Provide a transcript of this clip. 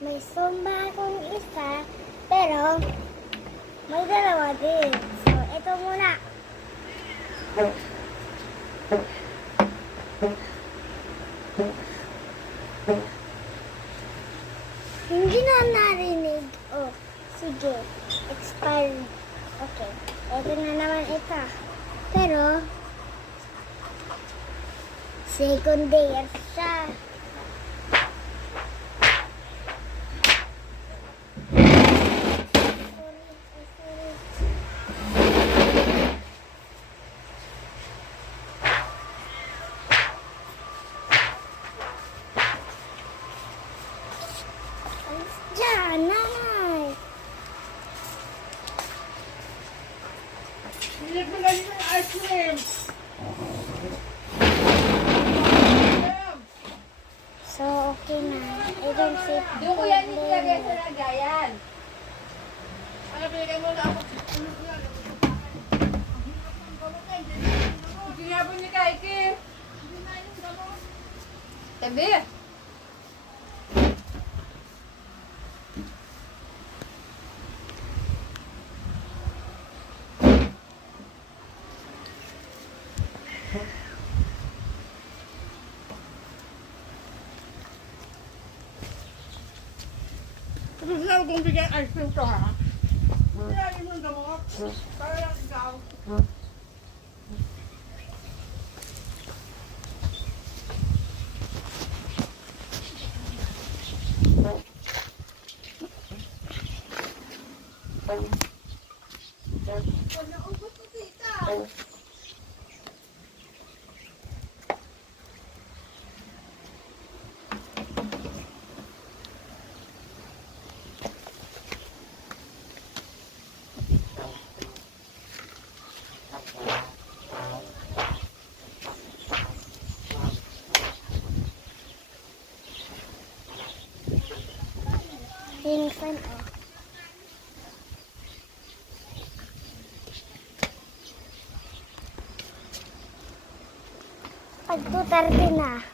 May Zumba akong isa, pero may dalawa din. So, ito muna. Hindi na narinig. Oh, sige. Expired. Okay. Ito na naman ito. Pero, second day siya. Alis dyan, nanay. Hindi mo lang yung ice cream. So, okay na. Itong sit. Doon ko yan nilagay sa lagayan. Ano, binigay mo na ako. Ginapon niya kay Kim. Tabi. Tapos na kung bigyan ice cream to ha. Kaya mo yung gamot. Para lang ikaw. Naubos ko tita. Minsan, oh. Pag 2:30 na.